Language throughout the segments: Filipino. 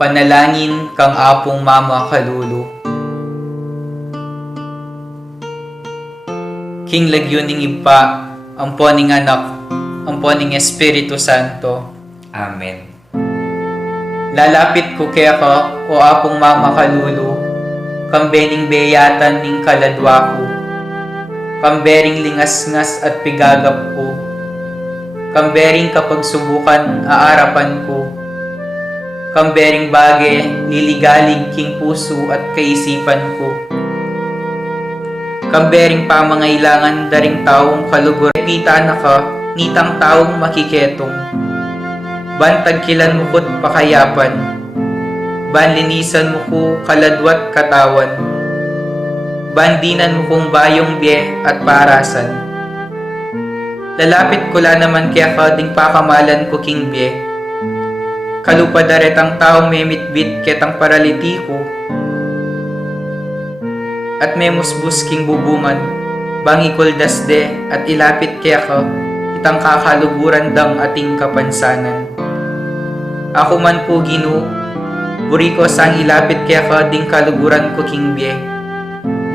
Panalangin kang apong Mama Kalulu. King lagyuning ipa, amponing anak, amponing Espiritu Santo. Amen. Lalapit ko kaya ka, o apong Mama Kalulu, kambening beyatan ning kaladwa ko, kambering lingasngas at pigagap ko, kambering kapag subukan aarapan ko, kambering bage liligalig king puso at kaisipan ko, kambering pamangailangan daring taong kalugor, pita na ka, nitang taong makiketong, bantag kilan mukot pakayapan, banlinisan mo ko kaladwat katawan, bandinan mo kong bayong biye at parasan. Lalapit ko la naman kaya ka ding pakamalan ko king biye, kalupadaretang taong memitbit ketang paralitiko, at memusbus king bubungan, bangikol dasde at ilapit kaya ka, itang kakaluburan dang ating kapansanan. Ako man po Ginoo, buri ko sang ilapit kaya ka ding kaluguran ko king biye,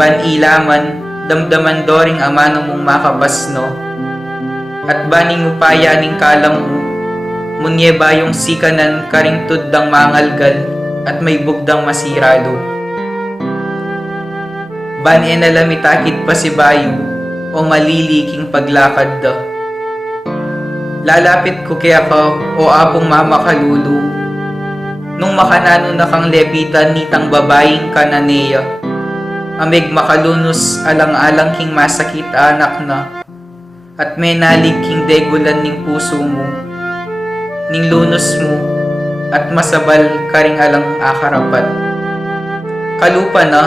ban ilaman, damdaman doring amano mong makapasno, at baning upaya ning kalam mo, munye bayong sikanan karing tuddang mangalgal at may bugdang masiralo. Ban enalamitakit pa si bayo o maliliking paglakad da. Lalapit ko kaya ka o apong Mama Kalulu, nung makanano na kang lepitan nitang babaeng kananeya, amig makalunos alang-alang king masakit anak na, at menalig king degulan ning puso mo, ning lunos mo, at masabal karing alang akarapat. Kalupa na,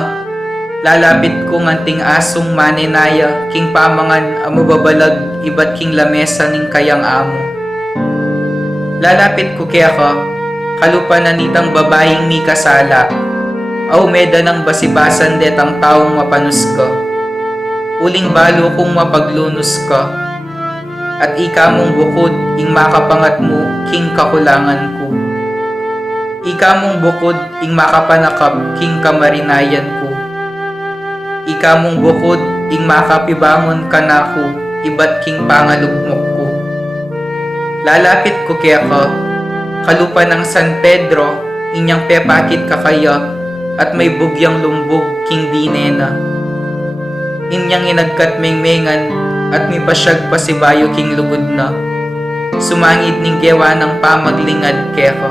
lalapit ko nganting asong manenaya, king pamangan amubabalag ibat king lamesa ning kayang amo. Lalapit ko kaya ka, kalupa na nitang babaeng mi kasala, aw meda ng basibasan detang taong mapanus ka, uling balo kong mapaglunos ka, at ika mong bukod ing makapangat mo king kakulangan ko. Ika mong bukod ing makapanakap king kamarinayan ko. Ika mong bukod ing makapibangon ka na ko, ibat king pangalugmok ko. Lalapit ko kaya ka, kalupa ng San Pedro, inyang pepakit kakaya, at may bugyang lumbog king dinena. Inyang inagkat mengmengan, at may pasyag pa si bayo king lugod na, sumangit ning gewa ng pamaglingad kaya ka.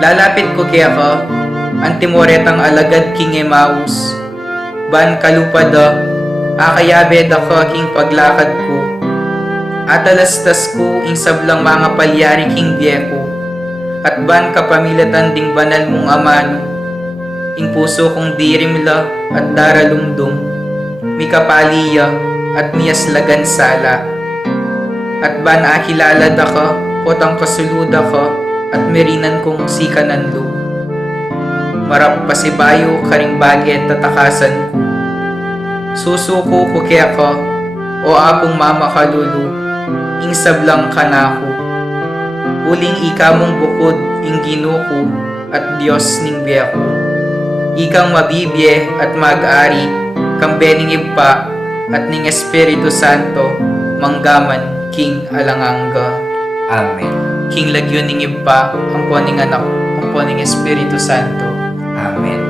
Lalapit ko kaya ka, antimoretang alagad king Emmaus, ban kalupada, akayabe da ka king paglakad ko, atalastas ko ing sablang mga palyari king biyeko, at ban kapamilatan ding banal mong amano, ing puso kong dirimla at daralumdum, mi kapaliya at miyaslagan sala, at ban akilala da ka, potang kasuluda ka, at merinan kong sikanan lo. Marap pa si bayo karing baget tatakasan ko, susuko ko kaya ka, o apong Mama Kalulu, ing sablang kanako, uling ika mong bukod ing Ginoo ko at Diyos ning biyako, ikang mabibye at mag-ari, kambening ipa at ning Espiritu Santo, manggaman king alangangga. Amen. King lagyon ning ipa, amponing anak, amponing Espiritu Santo. Amen.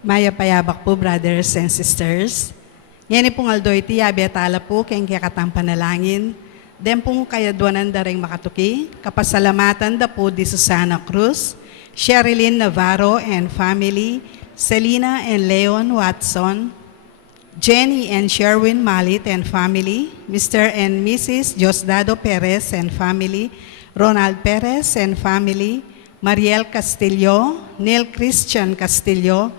Maya payabak po, brothers and sisters. Yan pong aldoy ti abiyatala po kayong kikatang panalangin. Den pong kayadwanan da rin makatuki. Kapasalamatan da po di Susana Cruz, Sherilyn Navarro and family, Selena and Leon Watson, Jenny and Sherwin Malit and family, Mr. and Mrs. Diosdado Perez and family, Ronald Perez and family, Mariel Castillo, Neil Christian Castillo,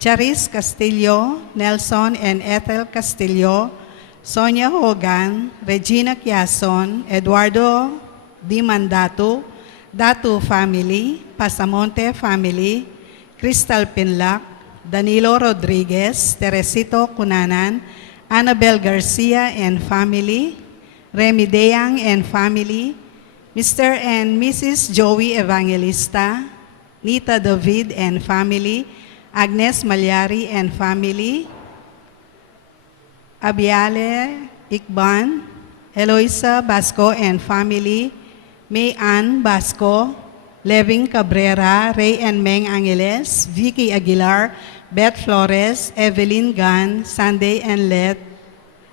Charis Castillo, Nelson and Ethel Castillo, Sonia Hogan, Regina Quiason, Eduardo Di Mandato, Datu family, Pasamonte family, Crystal Pinlac, Danilo Rodriguez, Teresito Cunanan, Annabel Garcia and family, Remy Deang and family, Mr. and Mrs. Joey Evangelista, Nita David and family, Agnes Malyari and family, Abiale Ikban, Eloisa Basco and family, May Ann Basco, Leving Cabrera, Ray and Meng Angeles, Vicky Aguilar, Beth Flores, Evelyn Gan, Sunday and Let,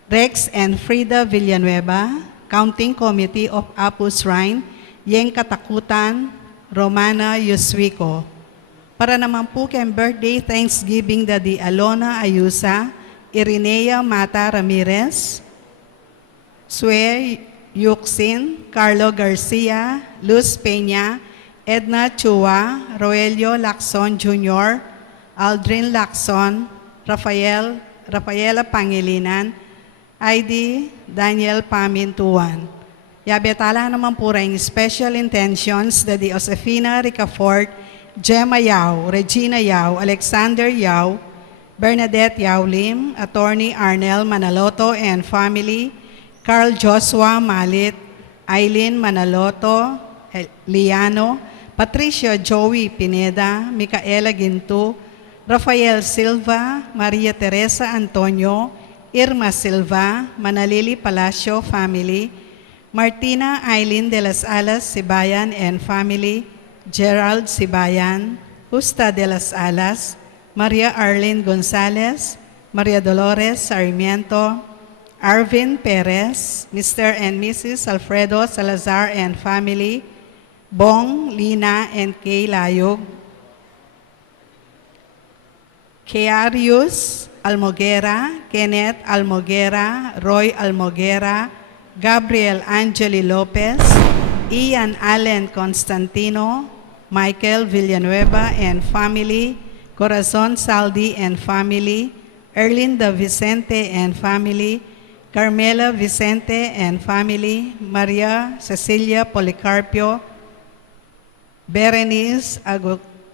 Rex and Frida Villanueva, Counting Committee of Apu Shrine, Yeng Katakutan, Romana Yuswico. Para naman po kay birthday Thanksgiving Daddy Alona Ayusa, Irinea Mata Ramirez, Sue Yuxin, Carlo Garcia, Luz Peña, Edna Chua, Roelio Lacson Jr., Aldrin Lacson, Rafaela Pangilinan, ID Daniel Pamintuan. Yabetala naman po rin special intentions Daddy Josefina Ricafort, Gemma Yao, Regina Yao, Alexander Yao, Bernadette Yao Lim, Attorney Arnel Manaloto and family, Carl Joshua Malit, Eileen Manaloto, Liano, Patricia Joey Pineda, Micaela Ginto, Rafael Silva, Maria Teresa Antonio, Irma Silva, Manalili Palacio family, Martina Eileen de las Alas Sibayan and family, Gerald Sibayan, Justa de las Alas, Maria Arlene Gonzalez, Maria Dolores Sarmiento, Arvin Perez, Mr. and Mrs. Alfredo Salazar and family, Bong, Lina, and Kay Layog, Kearius Almoguera, Kenneth Almoguera, Roy Almoguera, Gabriel Angeli Lopez, Ian Allen Constantino, Michael Villanueva and family, Corazon Saldi and family, Erlinda Vicente and family, Carmela Vicente and family, Maria Cecilia Policarpio, Berenice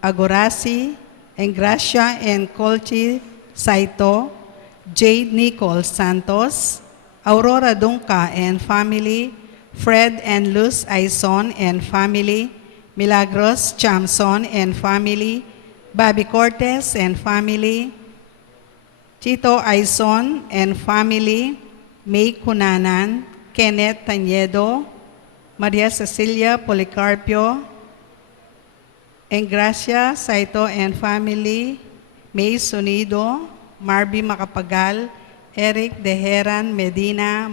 Agorasi, Engracia and Colchi Saito, Jade Nicole Santos, Aurora Dunca and family, Fred and Luz Aison and family, Milagros Chamson and family, Bobby Cortez and family, Chito Aison and family, May Cunanan, Kenneth Tañedo, Maria Cecilia Policarpio, Engracia Saito and family, May Sunido, Marby Macapagal, Eric Deheran Medina,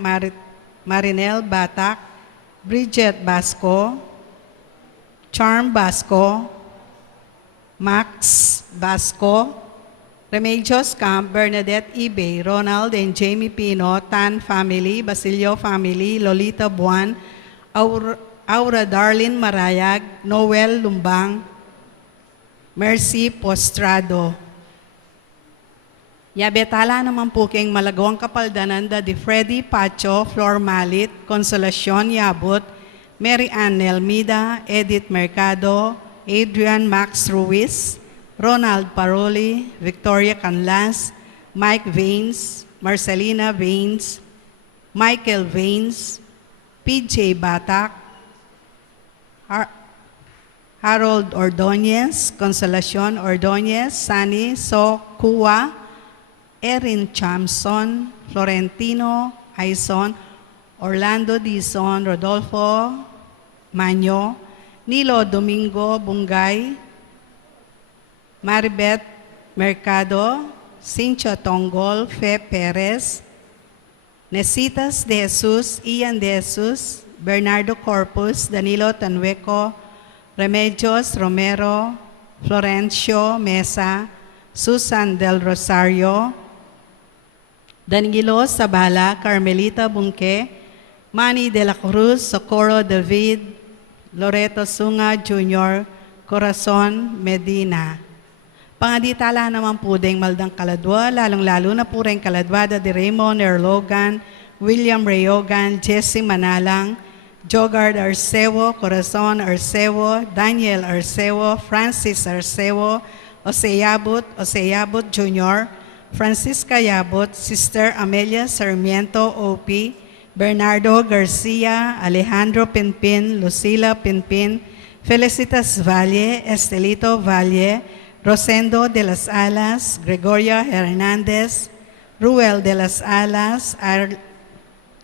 Marinel Batak, Bridget Basco, Charm Basco, Max Basco, Remedios Camp, Bernadette Ibay, Ronald and Jamie Pino, Tan family, Basilio family, Lolita Buan, Aura Darlene Marayag, Noel Lumbang, Mercy Postrado. Yabetala naman po kayong malagawang kapaldanan di Freddy Pacho, Flor Malit, Consolacion Yabut, Mary Ann Nelmida, Edith Mercado, Adrian Max Ruiz, Ronald Paroli, Victoria Canlas, Mike Vains, Marcelina Vains, Michael Vains, PJ Batak, Harold Ordonez, Consolacion Ordonez, Sani So Kua, Erin Chamson, Florentino Aison, Orlando Dizon, Rodolfo Manyo, Nilo Domingo Bungay, Maribeth Mercado, Cincho Tongol, Fe Perez, Nesitas de Jesus, Ian de Jesus, Bernardo Corpus, Danilo Tanweco, Remedios Romero, Florencio Mesa, Susan del Rosario, Danilo Sabala, Carmelita Bunque, Manny de la Cruz, Socorro David, Loreto Sunga Jr., Corazon Medina. Pangaditala naman po ding Maldang Kaladwa, lalong-lalo na po rin Kaladwada de Raymond Erlogan, William Rayogan, Jesse Manalang, Jogard Arcevo, Corazon Arcevo, Daniel Arcevo, Francis Arcevo, Oseyabot Jr., Francisca Yabot, Sister Amelia Sarmiento OP, Bernardo Garcia, Alejandro Pinpin, Lucila Pinpin, Felicitas Valle, Estelito Valle, Rosendo de las Alas, Gregoria Hernandez, Ruel de las Alas,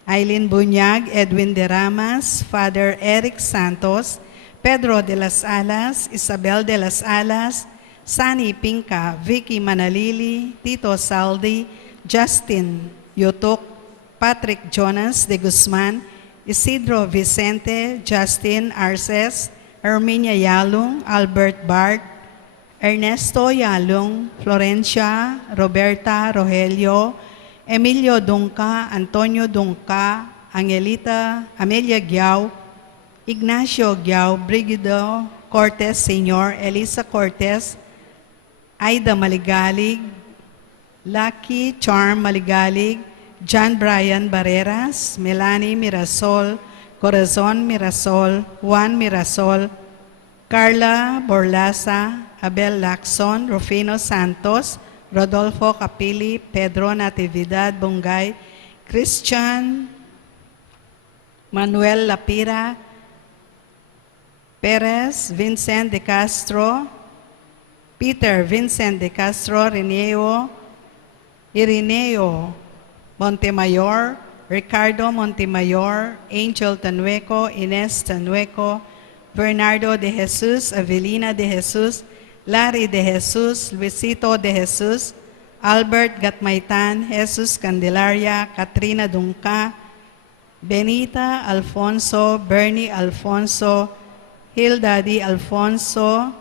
Aileen Bunyag, Edwin de Ramas, Father Eric Santos, Pedro de las Alas, Isabel de las Alas, Sani Pinca, Vicky Manalili, Tito Saldi, Justin Yotok, Patrick Jonas de Guzman, Isidro Vicente, Justin Arces, Erminia Yalung, Albert Bart, Ernesto Yalung, Florencia, Roberta Rogelio, Emilio Dunca, Antonio Dunca, Amelia Giao, Ignacio Giao, Brigido Cortez Sr., Elisa Cortez, Aida Maligalig, Lucky Charm Maligalig, John Brian Barreras, Melanie Mirasol, Corazon Mirasol, Juan Mirasol, Carla Borlasa, Abel Lacson, Rufino Santos, Rodolfo Capili, Pedro Natividad Bungay, Christian Manuel Lapira, Perez Vincent de Castro, Peter Vincent de Castro, Irineo Montemayor, Ricardo Montemayor, Angel Tanueco, Ines Tanueco, Bernardo de Jesus, Avelina de Jesus, Larry de Jesus, Luisito de Jesus, Albert Gatmaitan, Jesus Candelaria, Katrina Dunca, Benita Alfonso, Bernie Alfonso, Hildadi Alfonso,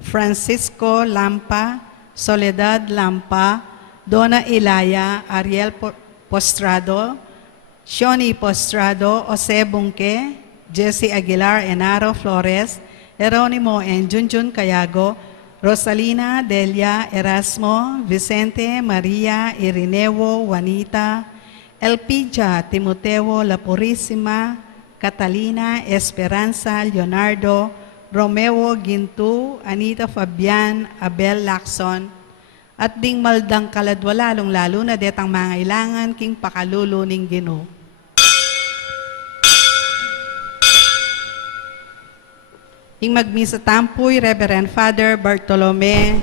Francisco Lampa, Soledad Lampa, Donna Ilaya, Ariel Postrado, Shoni Postrado, Jose Bunque, Jesse Aguilar, Enaro Flores, Jeronimo and Junjun Cayago, Rosalina Delia Erasmo, Vicente Maria Irineo Juanita, Elpija Timoteo La Purísima, Catalina Esperanza Leonardo, Romeo Gintu, Anita Fabian, Abel Lacson, at ding Maldang Kaladwa, lalong-lalo na detang mga ilangan king pakalulo ning Ginoo. Ing magmisa tampoy, Reverend Father Bartolome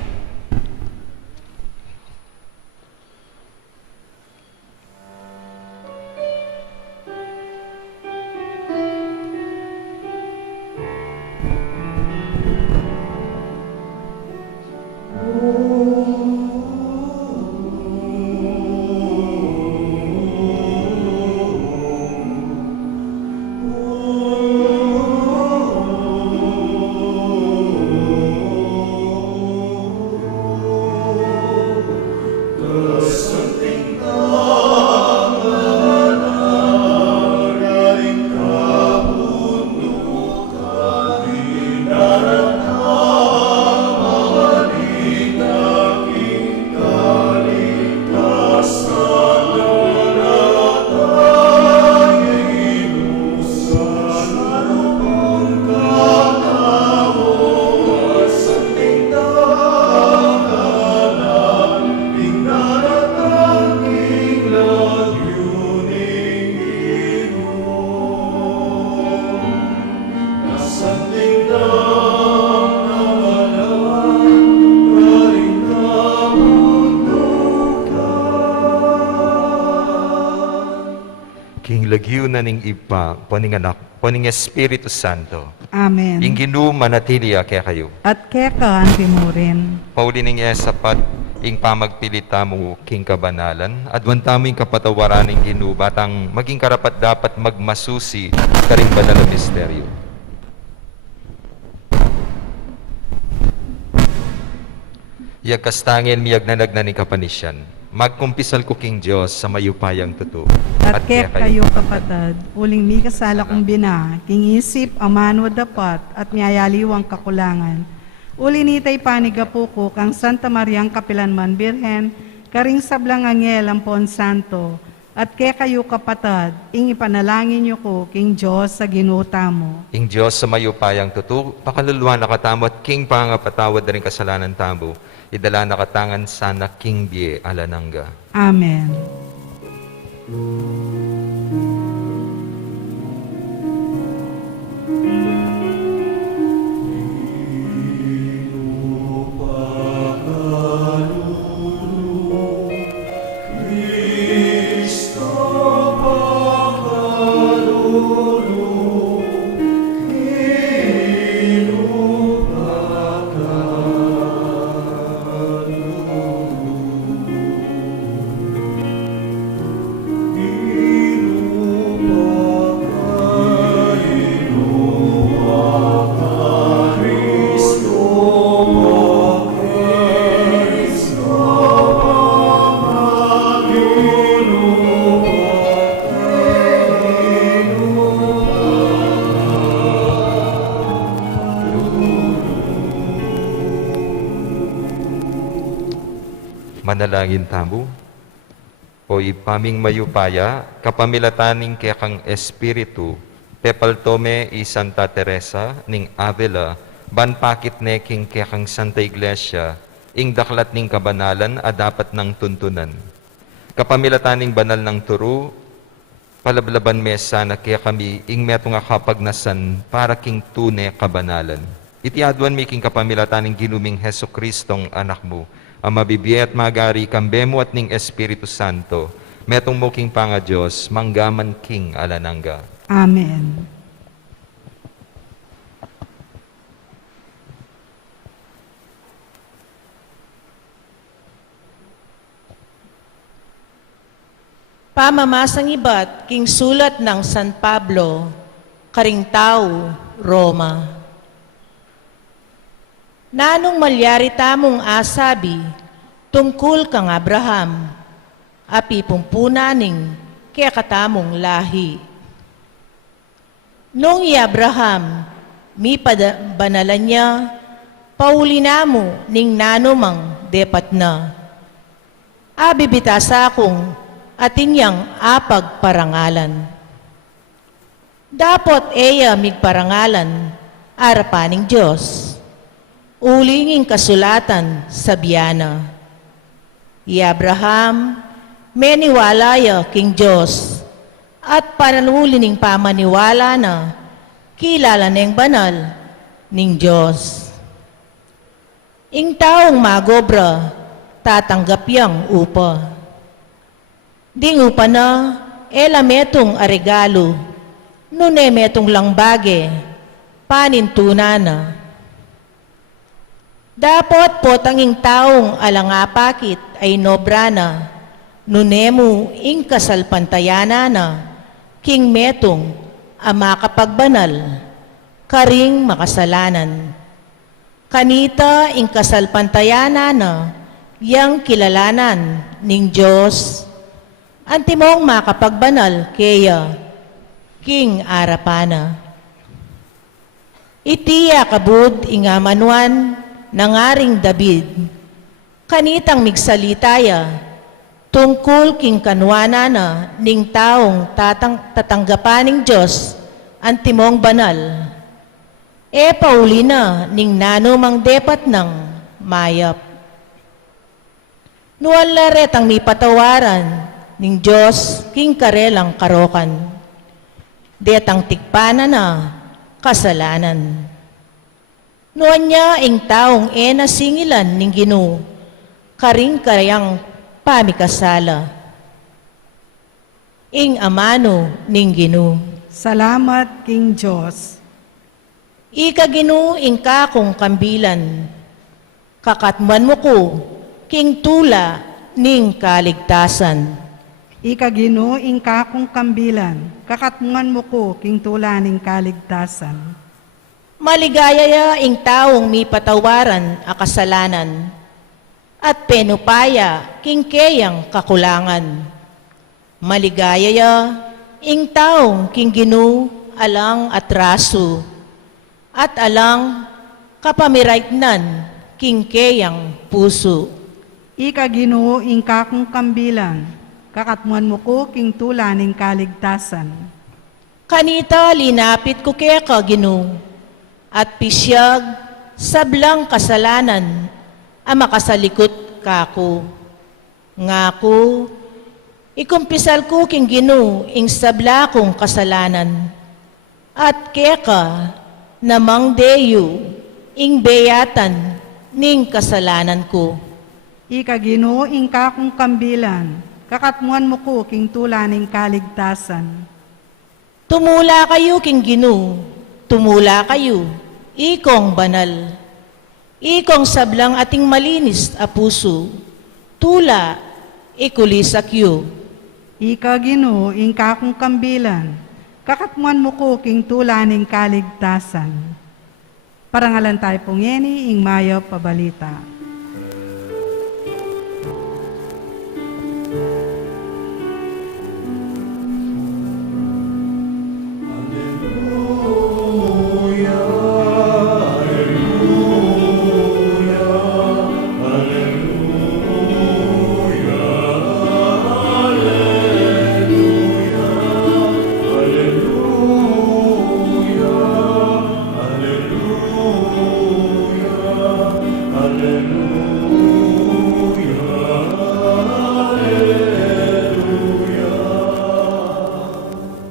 King lagyo na ning ipa, poning anak, poning Espiritu Santo. Amen. Inginu manatilia kaya kayo. At keka ang timurin. Paulining sapat ing pamagpilita mo king kabanalan, adwan tamo ing kapatawaran ng Ginu, batang maging karapat dapat magmasusi karing banal na misteryo. Iyag kastangin miyag nanagna ni kapanisyan, magkumpisal ko king Diyos sa mayupayang totoo. At kaya kayo kapatad, uling mi kasala kong bina, king isip, amano dapat, at niyayaliwang kakulangan. Uli nitay panigapo ko kang Santa Mariang Kapilanman Birhen, karing sablang angel ang Pon Santo, at kaya kayo kapatad, ing ipanalangin niyo ko king Diyos sa ginuta mo. Ing Diyos sa mayupayang totoo, pakaluluan nakatamo at king pangapatawad na rin kasalanan tamo, idala nakatangan sana king bie alanangga. Amen. Manalangin tamo. O ipaming mayupaya, kapamilataning kaya kang Espiritu, pepaltome i Santa Teresa ning Avila, banpakit neking kaya kang Santa Iglesia, ing daklat ning kabanalan a dapat ng tuntunan. Kapamilataning banal ng turu, palablaban mesa na kaya kami ing meto nga kapagnasan para king tune kabanalan. Itiadwan mi king kapamilataning ginuming Heso Kristong anak mo, ang mabibiyat magari kambemo at ning Espiritu Santo, metong mo king panga Diyos, manggaman king alanangga. Amen. Pamamasang iba't king sulat ng San Pablo, Karingtao, Roma. Nanong malyari tamong asabi, tungkol kang Abraham, api pumpunaning kaya katamong lahi. Nung i-Abraham, mi banalan niya, pauli namo ning nanomang depat na. Abibitasa akong atinyang apag parangalan. Dapot eya migparangalan, arapaning Diyos. Ulinging kasulatan sa biyana. I Abraham, meniwalaya king Diyos, at panalulining pamaniwala na, kilala neng banal ning Diyos. Ing taong magobra, tatanggap yang upa. Ding upa na, elametong aregalo, nunemetong langbage, panintuna na. Dapat po tanging taong alangapakit ay nobra na, nunemu ing kasalpantayana na, king metong amakapagbanal, karing makasalanan. Kanita ing kasalpantayana na, yang kilalanan ning Diyos, antimong makapagbanal kaya, king arapana. Itiya kabud inga manuan, nangaring David, kanitang migsalitaya, tungkol king kanwana na ning taong tatanggapaning Diyos, antimong banal. E pauli na ning nanumang depat ng mayap. Nuan laret ang mipatawaran ning Diyos king karelang karokan. Detang tikpana na kasalanan. Nuan niya ing taong nasingilan ning Ginoo, karing karayang pamikasala. Ing amano ning Ginoo. Salamat, King Diyos. Ikaginu ingka kong kambilan, kakatman mo ko, king tula ning kaligtasan. Ikagino ingka kong kambilan, kakatmungan mo ko king tulaning kaligtasan. Maligaya ing taong mi patawaran a kasalanan, at penupaya king keyang kakulangan. Maligaya ing taong king ginu alang atraso, at alang kapamiraignan king keyang puso. Ikagino ingka kong kambilan, kakatmungan mo ko king tulaning kaligtasan. Kanita linapit ko kaya ka ginu, at pisyag sablang kasalanan a makasalikot kako. Ngako, ikumpisal ko king ginu ing sabla kong kasalanan, at keka namang deyo ing beyatan ning kasalanan ko. Ikagino ingka kong kambilan, kakatmungan mo ko king tulaning kaligtasan. Tumula kayo king ginu, tumula kayo, ikong banal. Ikong sablang ating malinis a puso, tula, ikulisakyo. Ikagino ingka kong kambilan, kakatmungan mo ko king tulaning kaligtasan. Parangalan tayo pong yeni, ing mayo pabalita.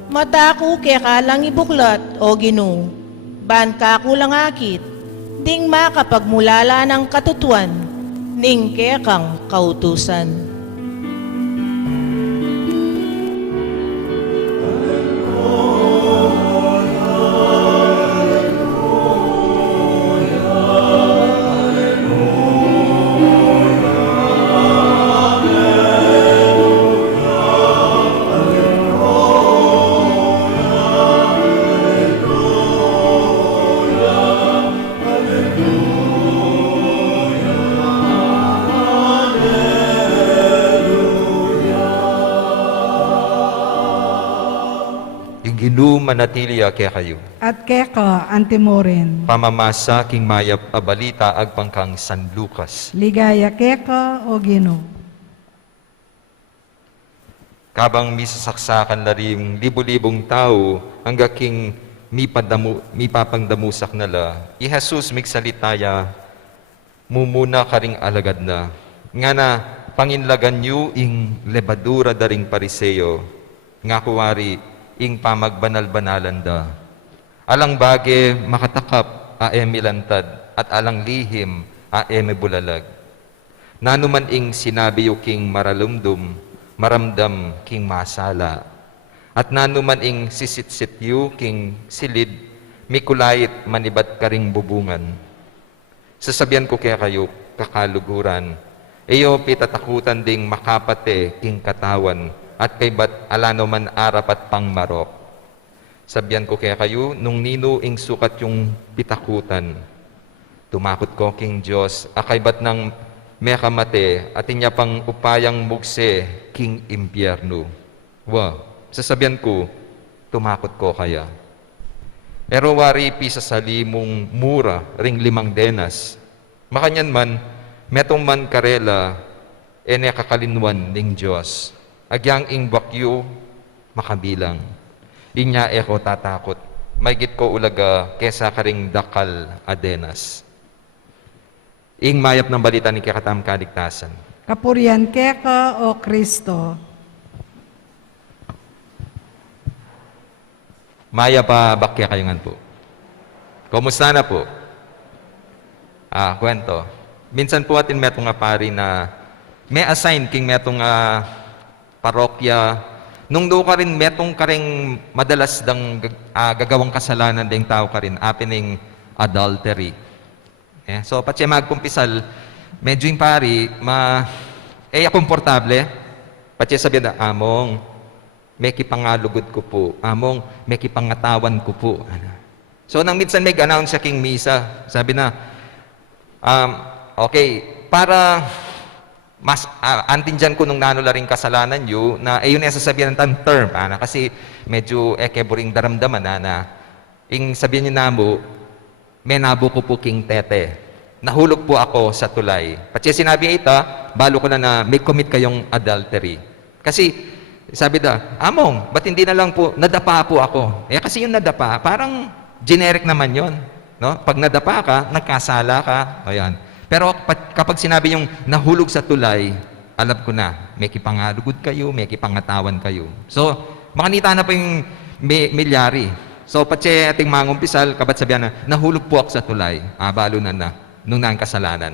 Mata ko kaya kalang ibuklat o ginu, ban ka kulang akit, ding makapagmulala ng katutuan, ning kaya kang kautusan. Inginu manatilia kaya kayo. At keka antimorin, Pamamasa king mayap a balita agpangkang San Lucas. ligaya keka o gino. Kabang misasaksakan na rin libo-libong tao hangga king mipapangdamusak nala, i Jesus migsalitaya, mumuna ka ring alagad na. Nga na, panginlagan nyo ing lebadura daring pariseo, nga kuwari ing pamagbanal-banalan da. Alang bage makatakap a emilantad at alang lihim a bulalag. Nanuman ing sinabi yu king maralumdum, maramdam king masala. At nanuman ing sisitsit yu king silid, mikulayit manibat karing bubungan. Sasabihan ko kaya kayo, kakaluguran, iyo pitatakutan ding makapate king katawan, at kay bat alano man arapat pang marok. Sabihan ko kaya kayo, nung nino ing sukat yung pitakutan. Tumakot ko king Diyos, akay bat ng mekamate, at inya pang upayang mugse king impyerno. Sasabihan ko, tumakot ko kaya. Pero wari pisa sa limong mura, ring 5 denas. Makanyan man, metong man karela, ene kakalinwan ning Diyos. Agyang ing bakyo, makabilang. Inya eko tatakot. Maygit ko ulaga kesa karing dakal adenas. Ing mayap ng balita ni Kakatam Kaligtasan. Kapurian keka o Kristo. Maya pa bakya kayo nga po. Kumusta na po? Kwento. Minsan po atin metong nga pari na may assign king metong parokya, nung do ka rin, metong ka rin madalas gagawang kasalanan ding tao ka rin, apining adultery. So, patsi magkumpisal, medyo yung pari, komportable, patsi sabi na, among, may kipangalugod ko po, among, may kipangatawan ko po. So, nang minsan may announce sa King Misa, sabi na, okay, para mas antindiyan ko nung nanula rin kasalanan yun, na yun yung sasabihin ng term, kasi medyo keboring daramdaman na yung sabihin niyo na mo, may nabo ko po king tete. Nahulog po ako sa tulay. Pati sinabi ita, balo ko na may commit kayong adultery. Kasi, sabi among, ba't hindi na lang po, nadapa po ako. Kasi yung nadapa, parang generic naman yon, no? Pag nadapa ka, nagkasala ka, ayan. Pero kapag sinabi yung nahulog sa tulay, alam ko na, may kipangalugod kayo, may kipangatawan kayo. So, makanita na pa yung milyari. So, pati ating mangumpisal, kabat sabihan na, nahulog po ako sa tulay. Balo na nung nang kasalanan.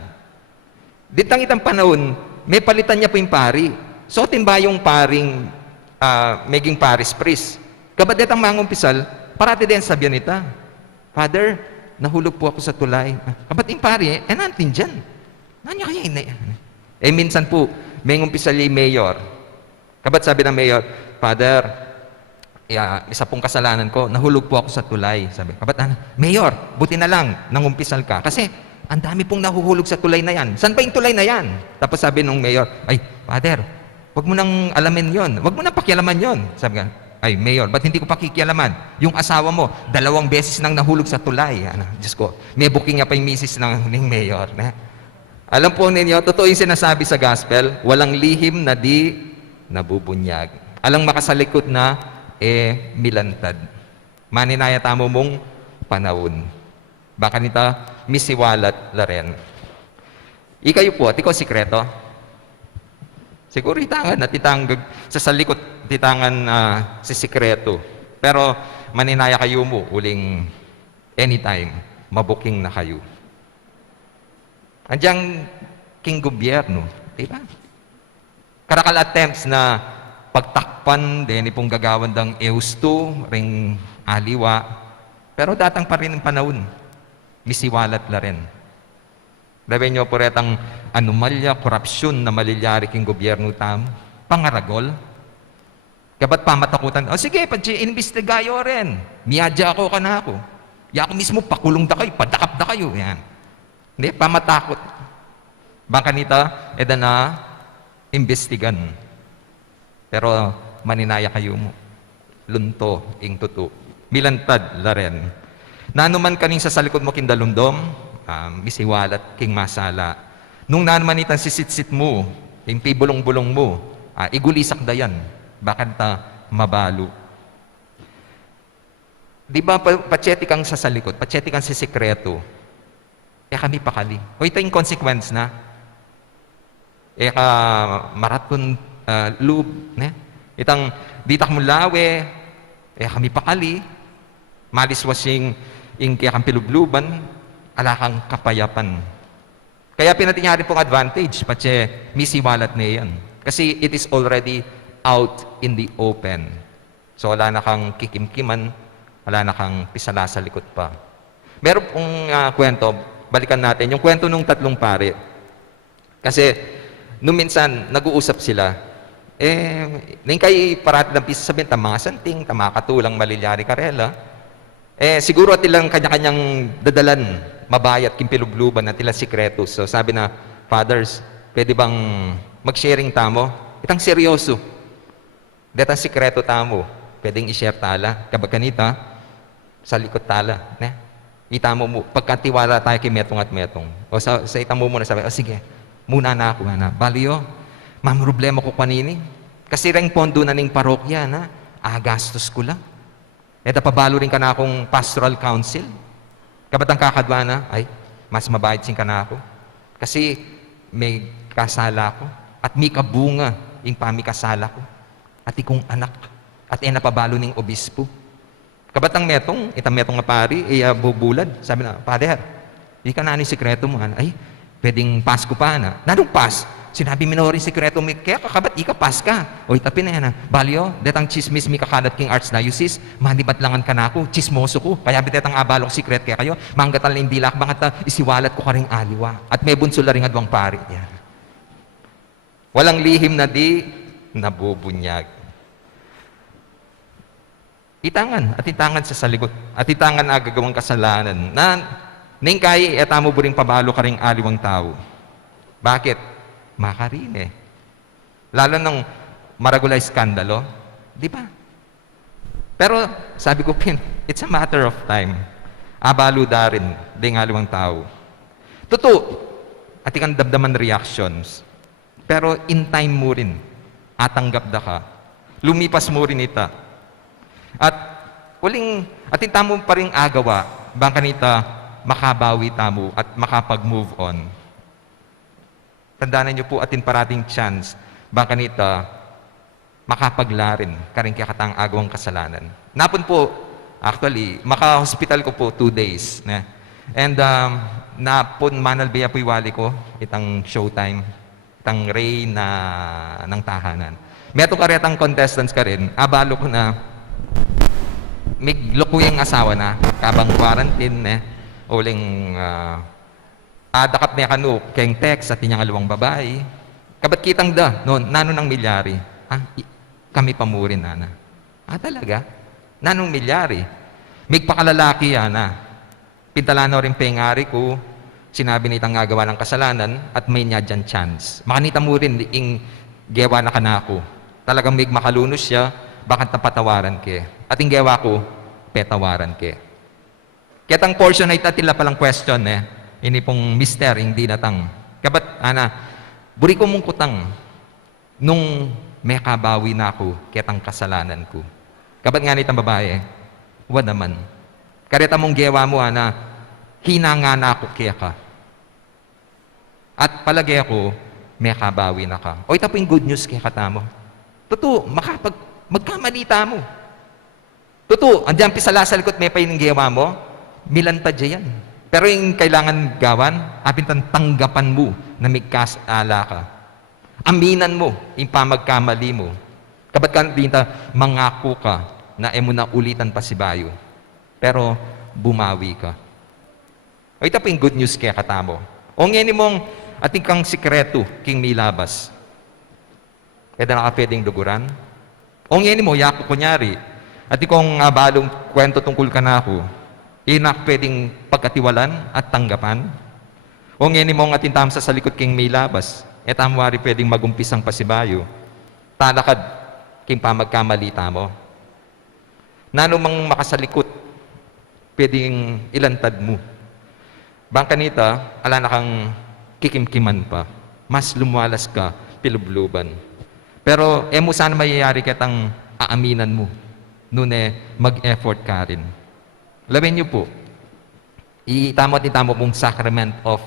Ditang itang panahon, may palitan niya po yung pari. So, timba yung paring, maging paris priest. Kabat ditang mangumpisal, parati din sabihan nita, Father, nahulog po ako sa tulay. Kabat yung pari, natin dyan. Nanya kaya minsan po, may ngumpisal yung mayor. Kabat sabi ng mayor, Father, isa pong kasalanan ko, nahulog po ako sa tulay. Sabi, kabat, Mayor, buti na lang, nangumpisal ka. Kasi, ang dami pong nahuhulog sa tulay na yan. Saan ba yung tulay na yan? Tapos sabi nung mayor, Father, wag mo nang alamin yon, wag mo nang pakialaman yon. Sabi nga, Mayor, ba't hindi ko pakikialaman? Yung asawa mo, 2 beses nang nahulog sa tulay. Diyos ko, may booking niya pa yung misis ng mayor. Alam po ninyo, totoo yung sinasabi sa gospel, walang lihim na di nabubunyag. Alang makasalikot na, milantad. Maninaya tamo mong panahon. Baka nita, misiwalat la rin. Ikayo po, at ikaw sikreto? Siguro itangan at itanggag sa salikot titangan si sikreto. Pero maninaya kayo mo uling anytime mabuking na kayo. Andiyan king gobyerno, di ba? Karakal attempts na pagtakpan din ipong gagawan ng eusto, ring aliwa. Pero datang pa rin ang panahon, misiwalat la rin. Labi nyo po retang anomalya, korupsyon na malilyari king gobyerno tam, pangaragol. Kabat pamatakutan, sige, pag-investigayo rin. Miyadya ako ka na ako. Ako mismo, pakulong da kayo, padakap da kayo. Yan. Hindi, pamatakot. Baka nita, na investigan. Pero maninaya kayo mo. Lunto, ing tuto. Milantad la rin. Nanuman kaning sa salikod mo kindalundom, misiwalat king masala. Nung nanuman itang sisitsit mo, yung pibulong-bulong mo, igulisak dayan. Bakit mabalo? Di ba pachetik ang sa salikod, pachetik ang sa sikreto, kami pakali. O ito yung consequence na. Maraton loob, itang ditak mo lawe, kami pakali, maliswasing kaya kang pilubluban, ala kang kapayapan. Kaya pinatinyari pong advantage, patse misiwalat na yan. Kasi it is already out in the open. So wala na kang kikimkiman, wala na kang pisala sa likod pa. Meron pong kwento, balikan natin, yung kwento nung 3 pare. Kasi, nung minsan, nag-uusap sila, nang kay parati ng pisa sabihin, mga santing, katulang malilyari karela, siguro at ilang kanya-kanyang dadalan, mabayat, kimpilubluban, at ilang sikreto. So sabi na, Fathers, pwede bang mag-sharing tamo? Itang seryoso. Datang sikreto tamo, pwedeng i-share tala. Kabag kanita, sa likod tala. Itamo mo, pagkatiwala tayo kay metong at metong. O sa itamo mo na sabi, sige, muna na ako. Baliyo, problema ko panini. Kasi rin pondo na ning parokya, gastos ko lang. Pabalo rin ka na akong pastoral council. Kabatang kakadwa na, mas mabayad sin ka na ako. Kasi may kasala ko. At may kabunga yung pamikasala ko. At ikong anak. At napabalo ning obispo. Kabatang metong, itang metong nga pari, bubulad. Sabi na, Father, di ka na ni sikreto mo. Pwedeng pass ko pa na. Nanong pass? Sinabi minori sekreto mi, kaya kakabat ikapas ka. O itapin na yan, balyo, detang chismis mi kakalat king archdiocese, manibatlangan ka na ako, chismoso ko, kaya bitetang abalok sekret kaya kayo, manggatal na indilak, bangat isiwalat ko karing aliwa, at may bunsul na ring adwang pari. Yan. Walang lihim na di nabubunyag. Itangan sa saligot, at itangan na agagawang kasalanan, na ning kay etamo buring pabalo karing aliwang tao. Bakit? Makarine. Lalo ng maragulay skandalo, di ba? Pero sabi ko, Pin, it's a matter of time. Abalo da rin, di nga liwang tao. Totoo, at ikang damdaman reactions. Pero in time mo rin, atanggap da ka. Lumipas mo rin ita. At itamo pa rin agawa, bang kanita makabawi tamo at makapag-move on. Tandaan niyo po atin parating chance, baka nita makapaglarin karing kakatang agawang kasalanan. Napon po, actually, maka-hospital ko po 2 days. And napon manal biya po iwali ko, itang showtime, itang ray na ng tahanan. May itong karetang contestants ka rin, abalo ko na may lukuyang asawa na, kabang quarantine, uling adakap niya kanu, keng text at inyang alawang babae. Kabat kitang da, noon, nano ng milyari. Kami pamurin, nana. Talaga? Nanong milyari? Migpakalalaki yana. Pintalano rin pengari ko, sinabi nitang ngagawa ng kasalanan, at may niya dyan chance. Makanita mo rin, ing gewa na kanako. Talagang mig makalunos siya, bakit napatawaran ke. At ing gewa ko, petawaran ke. Kitang portion ay tatila palang question, ini pong mister, hindi natang. Kabat, buri ko mong kutang, nung may kabawi na ako, ketang kasalanan ko. Kabat nga nitang babae, wala naman. Karita mong gewa mo, hinanga na ako kaya ka. At palagi ako, may kabawi na ka. O ito po yung good news kaya katamo. Totoo, magkamalita mo. Totoo, andiyan pisala sa likod, may pa yung gewa mo, milanta dyan. Pero yung kailangan gawan, apintan tanggapan mo na may kasala ka. Aminan mo yung pamagkamali mo. Kabat ka dinta, mangako ka na emo na ulitan pa si Bayo. Pero bumawi ka. O ito po yung good news kaya katamo. O ngayon mong ating kang sikreto king milabas. Kaya na ka pwedeng duguran. O ngayon mo, yako kunyari, at ikong balong kwento tungkol ka na ako, inak pwedeng pagkatiwalan at tanggapan. O ngayon mong atintam sa salikod king may labas, etamwari pwedeng magumpisang pasibayo, talakad king pamagkamalita mo. Nano mang makasalikot, pwedeng ilantad mo. Bang kanita, ala na kang kikimkiman pa, mas lumualas ka, pilubluban. Pero emo sana mayayari kitang aaminan mo, nune mag-effort ka rin. Lamin niyo po, itamo pong sacrament of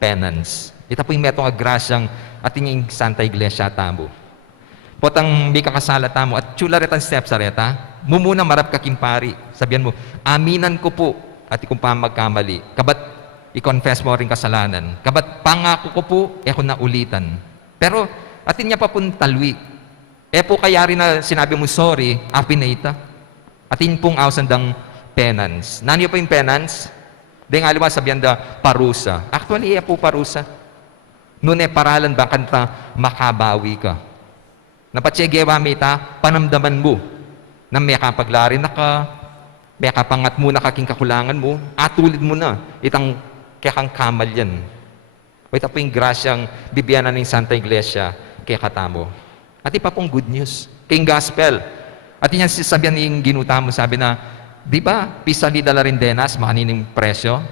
penance. Ito po yung metong agrasyang ating Santa Iglesia tamo. Potang may kakasala tamo at chula retan step sa reta, mumuna marap ka kimpari. Sabihan mo, aminan ko po at ikong pamagkamali. Kabat i-confess mo rin kasalanan. Kabat pangako ko po, ako na ulitan. Pero atin niya pa pong talwi. Po kaya rin na sinabi mo sorry, apin na ita. Atin pong awsandang penance. Naniyo pa yung penance? Di nga luwa sabihan da parusa. Actually, po parusa. Nune paralan ba kanta makabawi ka. Napatsegewa mita, panamdaman mo na may kapaglarin na ka, may kapangat mo na kaking kakulangan mo, atulid mo na, itang kayakang kamal yan. O ito po yung grasyang bibiyanan ng Santa Iglesia kaya katamo. At ipa pong good news, kayong gospel. At yan sabihan yung ginuta mo, sabi na, di ba, pisali dala rin denas, makanining presyo?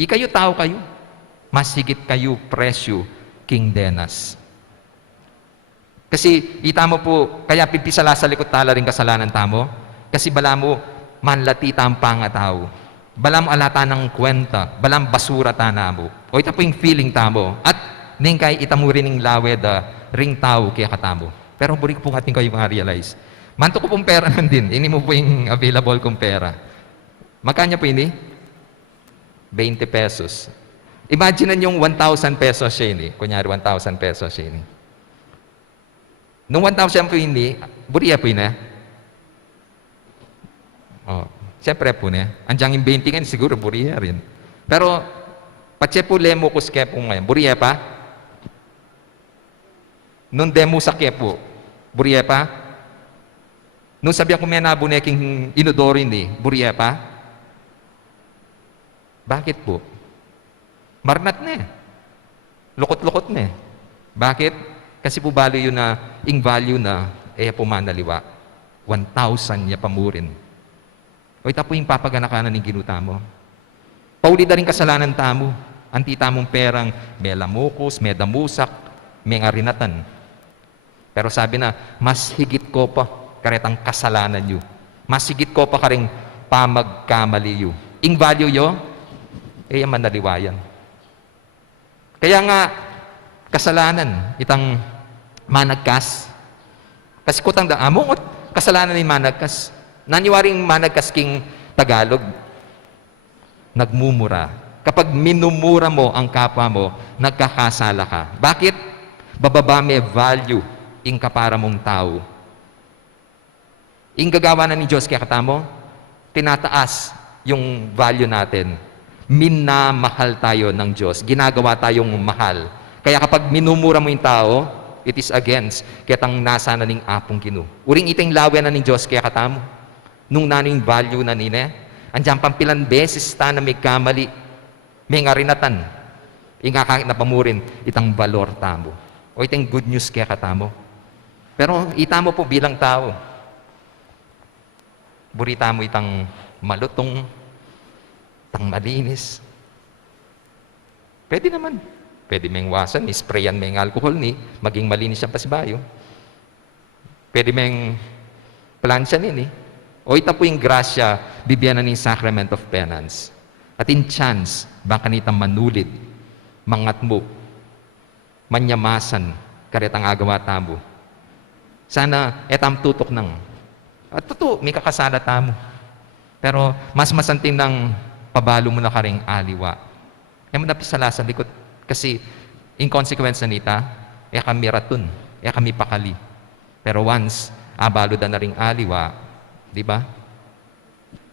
Ikayo tao kayo. Mas higit kayo presyo, King Denas. Kasi, itamo po, kaya pipisala sa likod tala rin kasalanan tamo. Kasi bala mo, manlati tampanga tao. Bala mo alata ng kwenta, balam basura tana mo. O ito po yung feeling tamo. At, ning kay itamo rin ng laweda, ring tao kaya katamo. Pero buri ko po ating kayo ma-realize. Manto ko pong pera nandin. Ini mo po yung available kong pera. Magkanya po ini? 20 pesos. Imagine yung 1,000 pesos siya ini. Kunyari, 1,000 pesos siya ini. Nung 1,000 po ini, buriya po ini. Oh, siyempre po niya. Andiyan yung 20 ngayon, siguro buriya rin. Pero, patse po lemo kuske po ngayon. Buriya pa? Nung demo sa kepo, buriya pa? Nung sabi ako may nabuneking inudorin buriya pa? Bakit po? Marnat na eh. Lukot-lukot na eh. Bakit? Kasi po value na, ing value na, pumanaliwa. 1,000 niya pamurin. O ita po yung papaganakanan ng ginuta mo. Pauli na rin kasalanan tamo. Anti tamong perang may lamukos, may damusak, may ngarinatan. Pero sabi na, mas higit ko pa karetang kasalanan yu. Mas higit ko pa karing pamagkamali yu. Ing value yo, manaliwayan. Kaya nga, kasalanan, itang managkas. Kasi kutang among kasalanan ni managkas. Naniwaring managkas king Tagalog, nagmumura. Kapag minumura mo ang kapwa mo, nagkakasala ka. Bakit? Bababa may value ing kapara mong tao. Ing gagawa na ni Diyos kaya katamo, tinataas yung value natin. Minamahal tayo ng Diyos. Ginagawa tayong mahal. Kaya kapag minumura mo yung tao, it is against kitang nasa na ning apong Ginu. Uring iting lawe na ning Diyos kaya katamo. Nung naning value na nine, andyan pampilan beses ta na may kamali, may ngarinatan. Inga kahit na pamurin, itang valor tamo. O itang good news kaya katamo. Pero itamo po bilang tao. Burita mo itang malutong, itang malinis. Pwede naman. Pwede may wasan, sprayan may alcohol maging malinis ang pasibayo. Pwede may plansya O ita po yung grasya, bibyanan ng sacrament of penance. At in chance, baka nitang manulid, mangatmo, manyamasan, karetang agawa tamo. Sana etam tutok ng, at totoo, may kakasala tamo. Pero mas masanting ng pabalo mo na ka ring aliwa. Mo napisala sa likod. Kasi, in consequence na nita, kami ratun, kami pakali. Pero once, abalo na ring aliwa, di ba?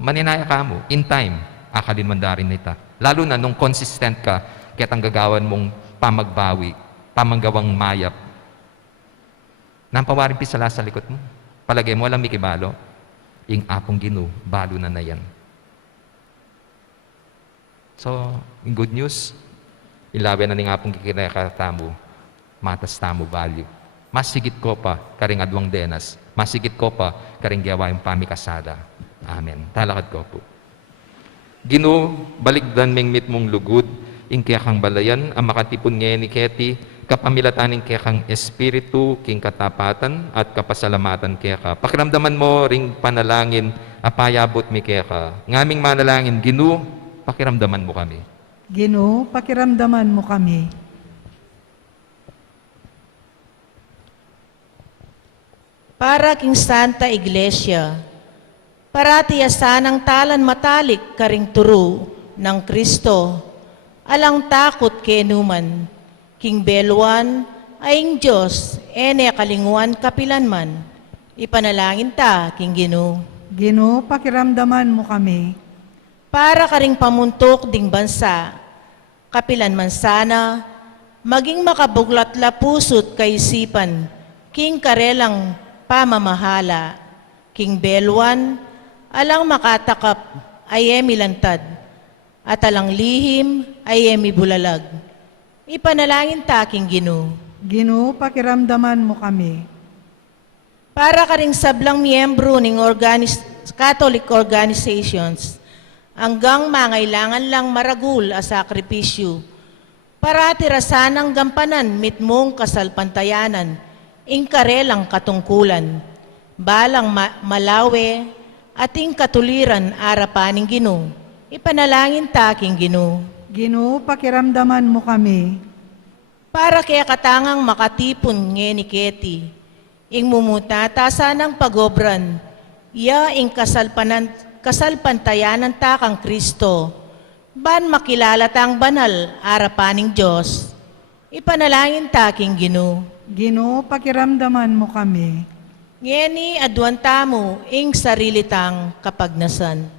Maninaya ka mo, in time, akalin mandarin nita. Lalo na nung consistent ka, kaya't ang gagawan mong pamagbawi, pamanggawang mayap. Nampawarin pisala sa likod mo. Palagay mo, alam mikibalo, yung apong Ginu, balo na yan. So, in good news, ilawe na ning apong kikinakatamo, matas tamo value. Mas sigit ko pa, karing adwang denas, mas sigit ko pa, karing gawa yung pamikasada. Amen. Talakad ko po. Ginu, balikdan meng mit mong lugod, ing kayakang balayan, ang makatipon ngayon ni Keti, kapamilataning kayakang espiritu, king katapatan, at kapasalamatan kayaka. Pakiramdaman mo ring panalangin, apayabot mi kayaka. Ngaming manalangin, Ginu, pakiramdaman mo kami. Ginoo, pakiramdaman mo kami. Para king Santa Iglesia, parati asanang talan matalik karing turo ng Kristo, alang takot kenuman, king beluan, aying Diyos, ene kalinguan kapilanman, ipanalangin ta, king Ginoo. Ginoo, pakiramdaman mo kami. Para karing pamuntok ding bansa, kapilanman sana, maging makabuglatla pusot kaisipan, king karelang pamamahala, king beluan, alang makatakap ay milantad, at alang lihim ay bulalag. Ipanalangin ta, king Ginoo. Ginoo, pakiramdaman mo kami. Para karing sablang miyembro ng Catholic organizations, hanggang mangailangan lang maragul a sakripisyo, para tirasanang gampanan mitmong kasalpantayanan, ingkarelang katungkulan, balang malawe, ating katuliran arapaning Ginoo. Ipanalangin ta, king Ginoo. Ginoo, pakiramdaman mo kami. Para kaya katangang makatipon ni Keti, ing mumutata sanang pagobran, iya ing kasalpantayanan ta kang Kristo, ban makilala tang banal arapaning Diyos. Ipanalangin taking Ginoo. Ginoo, pakiramdaman mo kami. Ngeni aduan tamo ing sarili tang kapagnasan.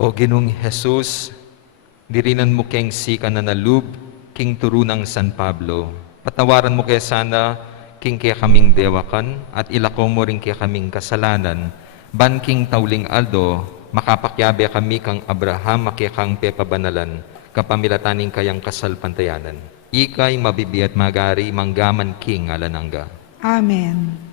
O Ginoong Jesus, dirinan mo keng sika na nalub, king turunang San Pablo. Patawaran mo kaya sana, king kaya kaming dewakan, at ilako mo rin kaya kaming kasalanan. Ban king tauling Aldo, makapakyabe kami kang Abraham, makikang pepabanalan, kapamilataning kayang kasal pantayanan. Ikay mabibiyat magari, manggaman king alanangga. Amen.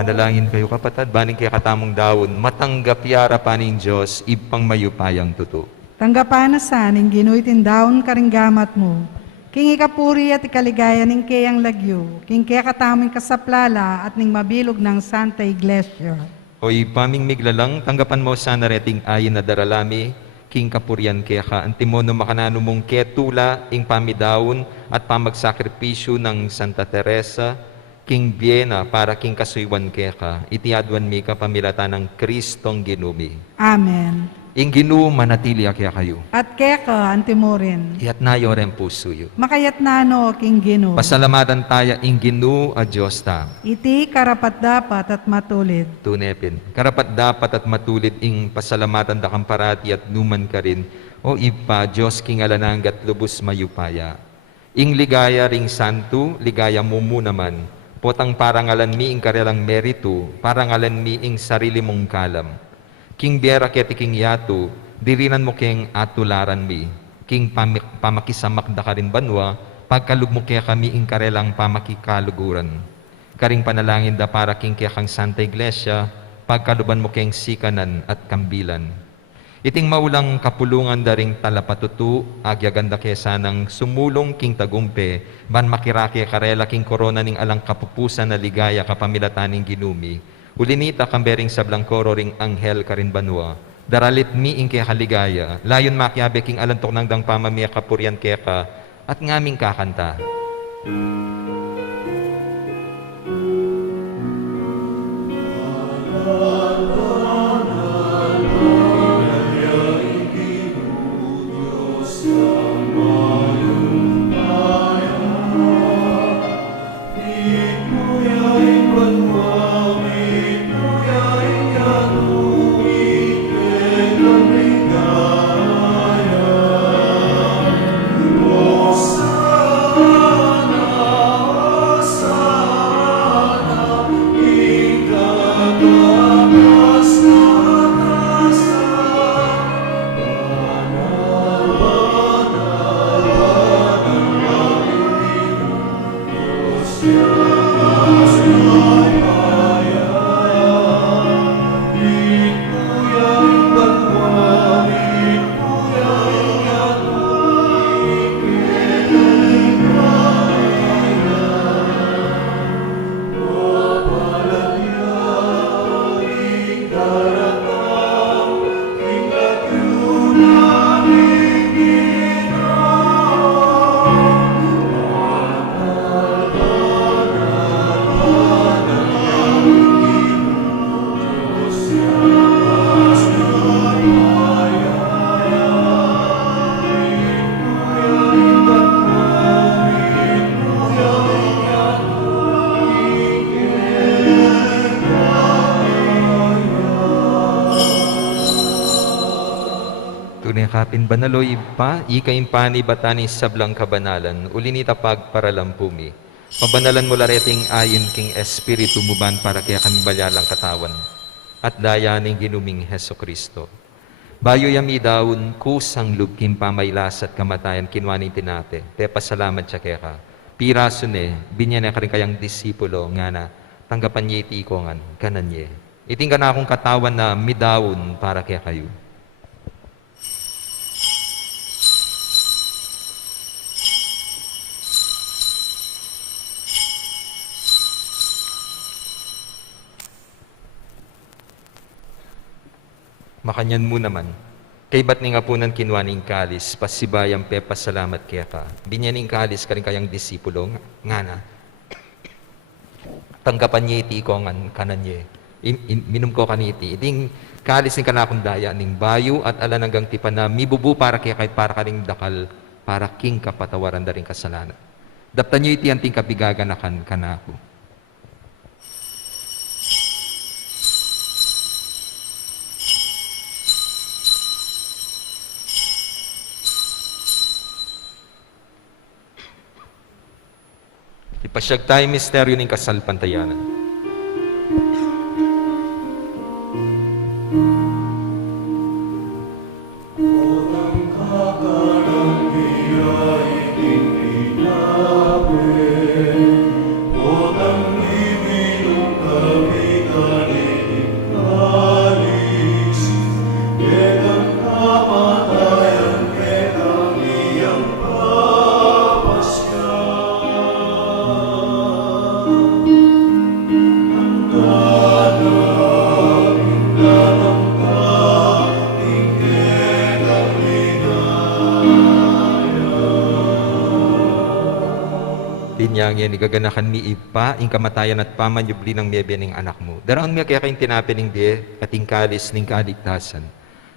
Manalangin kayo kapatid, baning kaya katamong dawon, matanggap yara paning Diyos, ipang mayupayang tuto. Tanggapan na saning Ginoo'y tindaon karinggamat mo. King ikapuri at ikaligaya ning kayang lagyo. King kaya kataming kasaplala at ning mabilog ng Santa Iglesia. O ipaming miglalang, tanggapan mo sana reting ayin na daralami, king kapurian kaya ka, antimono makanano mong ketula, ing pamidawon, at pamagsakripisyo ng Santa Teresa, king Biena, para king kasuywan kaya ka, itiadwan mi ka pamilata ng Kristong Ginumi. Amen. Ing Ginoo manatili kaya kayo. At kaya ka, antimorin. Iyat na yorem pusuyo. Makayat nano, King Ginoo. Pasalamatan tayo ing Ginoo a Diyos ta. Iti karapat dapat at matulid. Tunepin. Karapat dapat at matulid ing pasalamatan da kang parati at numan ka rin. O ipa, Diyos king alananggat lubos mayupaya. Ing ligaya ring santo, ligaya mo mo naman. Potang parangalan mi ing karelang merito, parangalan mi ing sarili mong kalam. King biera keti king yato, dirinan mo king atularan mi. King pamakisamak da ka rin banwa, pagkalug mo kaya kami ing karelang pamakikaluguran. Karing panalangin da para king kaya kang Santa Iglesia, pagkaluban mo king sikanan at kambilan. Iting maulang kapulungan daring talapatutu, agyaganda kesa ng sumulong king tagumpe, ban makirake karela king korona ning alang kapupusan na ligaya kapamilataning Ginumi. Ulinita kambering sablang koro ring anghel karin banwa. Daralit mi ing kaya kaligaya, layon makyabe king alantok nang dang pamamiya kapurian kaya ka, at ngaming kakanta. tunay kapin banaloy pa, ikaimpani batani sablang kabanalan, ulinita pagparalampumi. Pabanalan mo lareting ayon king espiritu muban para kaya kami balyalang katawan. At dayaning ginuming Heso Kristo. Bayo yami daun kusang lubkim pamaylas at kamatayan kinwaning tinate. Te pasalamat siya kaya ka. Piraso ne, binyan na ka rin kayang disipulo nga na tanggapan niya iti ikongan, kanan niya. Iting ka na akong katawan na midawon para kaya kayo. Makanyan mo naman. Kay ba't ni nga po ng kinwaning kalis, pasibayang pe pasalamat kaya ka. Binyaning kalis ka rin kayang disipulo, nga na. Tanggapan niya iti ko nga kanan niya. Minum ko kaniti. Iting kalis ni kanakong daya ning bayo at alan hanggang tipan na mibubu para kaya kahit para ka ring dakal, para king kapatawaran da rin kasalanan. Daptan niyo iti anting kabigaganakan kanako. Ipasyag tayo misteryo ng kasalpantayanan. Tinyangyan, igaganakan mi ipa, ing kamatayan at pamanyubli ng miyebe ng anak mo. Daraon mi kaya kayong tinapiling di, at ing kalis ng kaligtasan.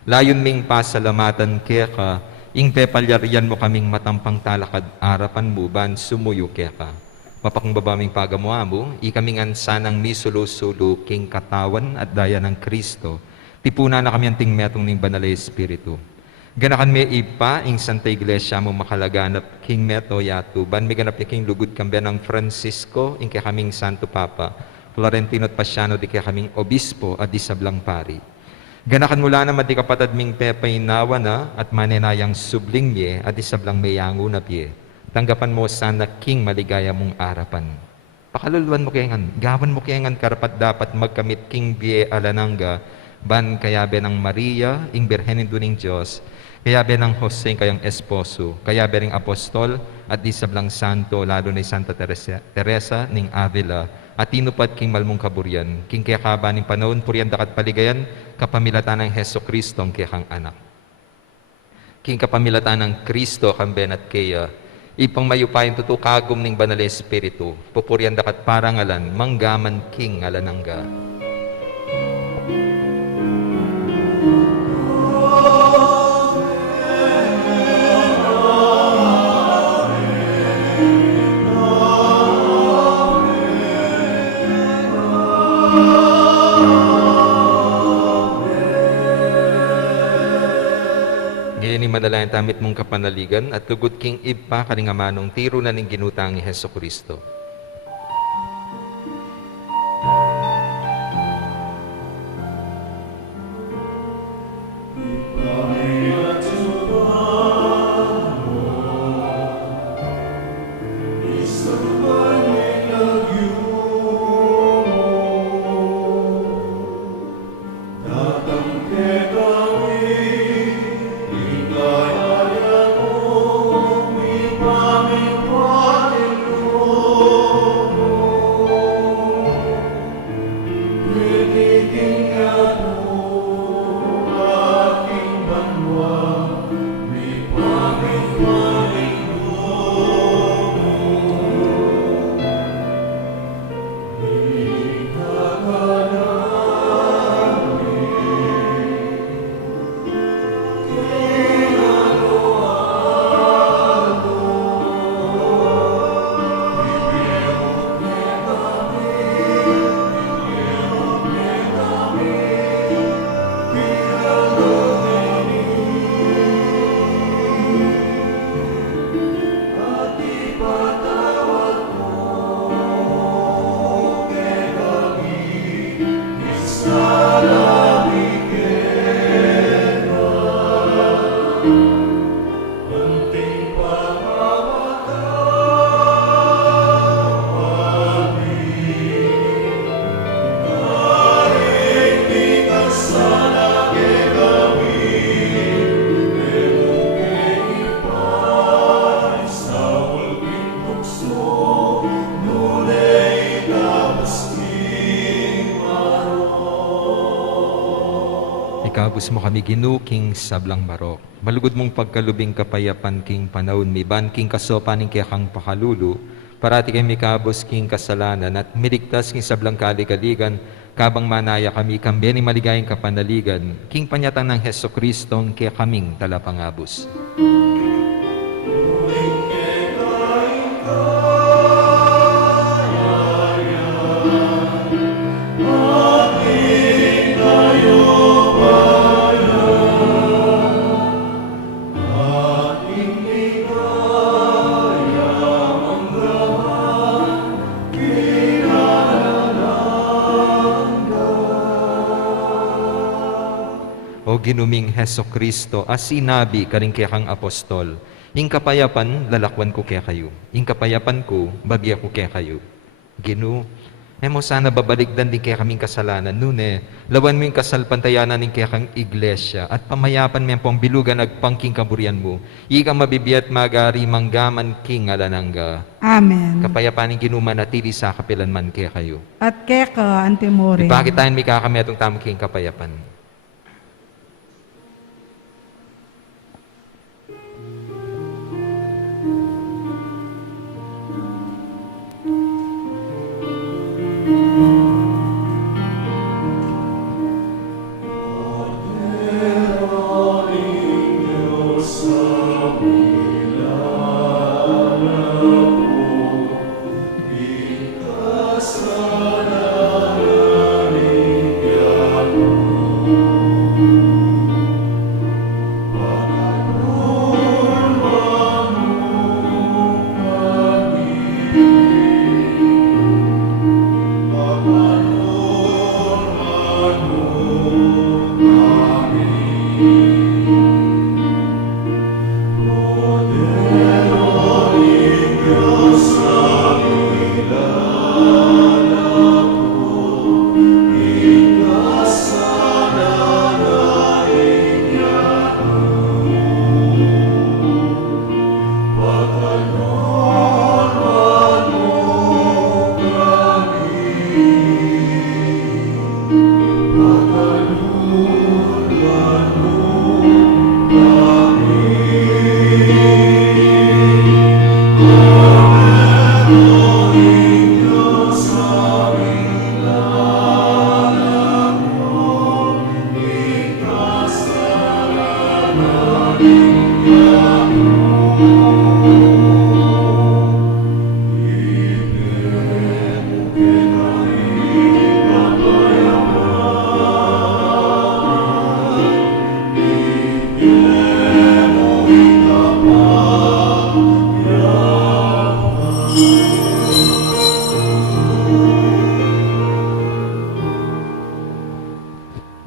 Layon ming pasalamatan kaya ka, ing pepalyarian mo kaming matampang talakad, arapan mo, ban sumuyo kaya ka. Mapakong babaming pagamuha mo, ikaming ansanang misulo-sulo, king katawan at daya ng Kristo. Tipuna na kami anting metong ning banalay Espiritu. Ganakan me ipa, ing Santa Iglesia mo makalaganap, king meto yatu, ban may ganap king lugod kambya ng Francisco, ing kaya kaming Santo Papa, Florentino at Pasiano, di kaya kaming Obispo at di sablang pari. Ganakan mula na madi kapatad ming pepay nawa na, at manenayang subling ye, at di sablang mayango na pye. Tanggapan mo sana king maligaya mong arapan. Pakaluluan mo kayangan, gawan mo kayangan karapat dapat magkamit king biye alananga, ban kayabe ng Maria, ing Birhenin duning Diyos, kayabe ng Jose kayang esposo, kayabe ring apostol, at di sablang santo, lalo ni Santa Teresa ning Avila, at tinupad king malmong kaburyan, king kaya kaba ning panahon, puriyan dakat paligayan, kapamilatan ng Heso Kristo, ang kaya kang anak. King kapamilatan ng Kristo, kamben at kaya, ipang mayupayin tutukagom ning banal Espiritu, pupuriyan dakat parangalan, manggaman king alanangga. Ngayon madalayan tamit mong kapanaligan at tugod king ipa karingamanong tiro na ning ginutang ni Heso Kristo. Ikabus mo kami ginuking sablang barok. Malugod mong pagkalubing kapayapan king panahon mi ban king kasopaning kaya kang pakalulu. Parati kami kabos king kasalanan at miligtas king sablang kaligaligan kabang manaya kami kambeni maligayang kapanaligan king panyatang ng Heso Kristong kaya kaming talapangabos. O ginuming Heso Kristo, as sinabi ka rin kaya kang apostol, ing kapayapan, lalakwan ko kaya kayo. Ing kapayapan ko, bagya ko kaya kayo. Ginu, mo sana babaligdan din kaya kaming kasalanan. Nune, lawan mo yung kasalpantayanan din kaya kang iglesia at pamayapan mo yung pambilugan agpangking kaburian mo. Ika mabibiyat magari manggaman king alanangga. Amen. Kapayapaning ginuman natili sa kapilan man kaya kayo. At keka antimore. Ipakit tayo may kakami atong tamang king kapayapan.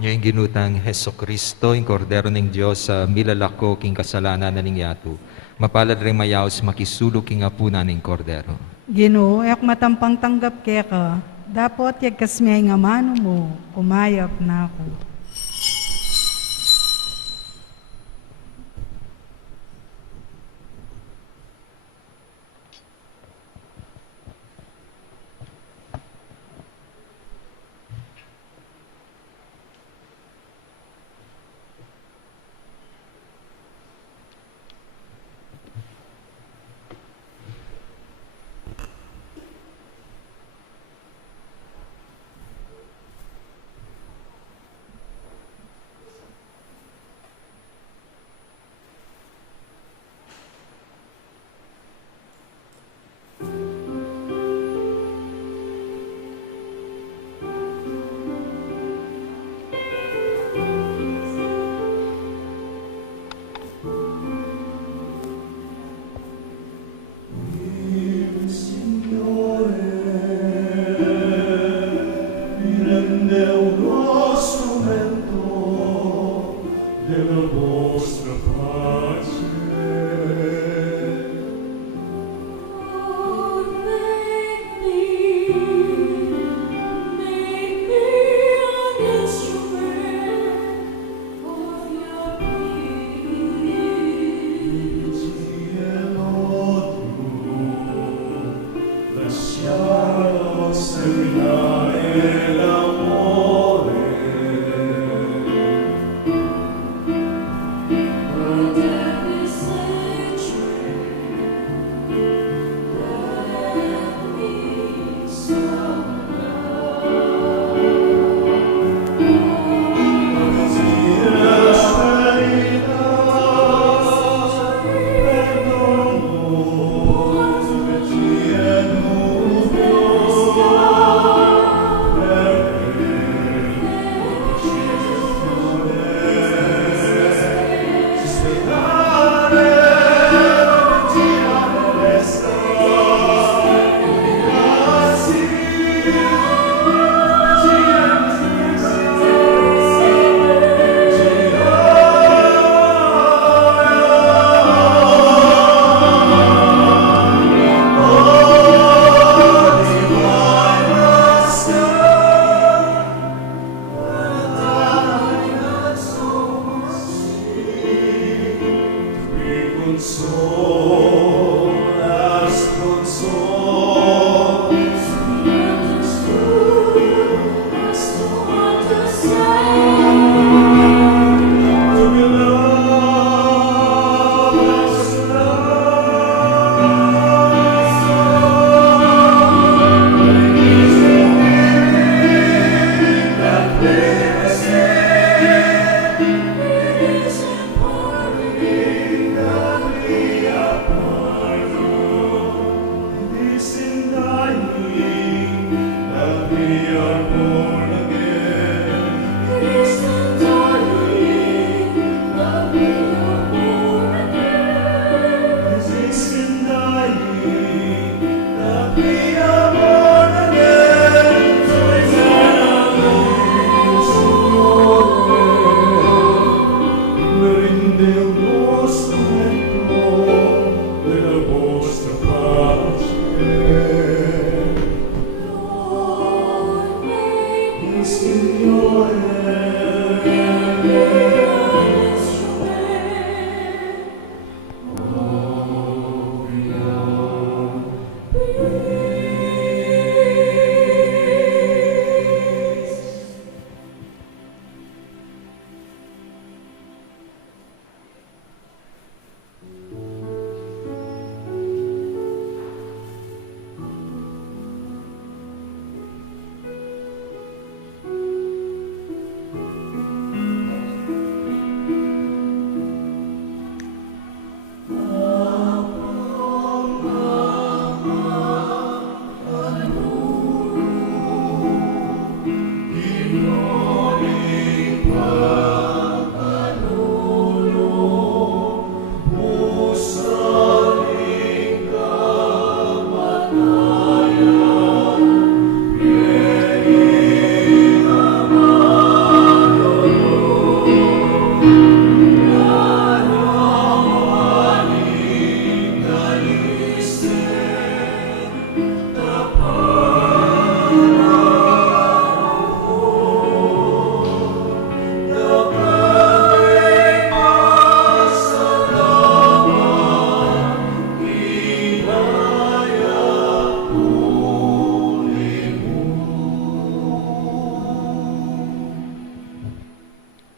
Ngayon ginutang Heso Kristo, yung kordero ng Diyos sa milalako king kasalanan na ningyatu. Mapalad rin mayaos makisulo king apuna ng kordero. Ginoo, ek matampang tanggap keka. Dapat yagkasmiyay nga mano mo, kumayap na ako.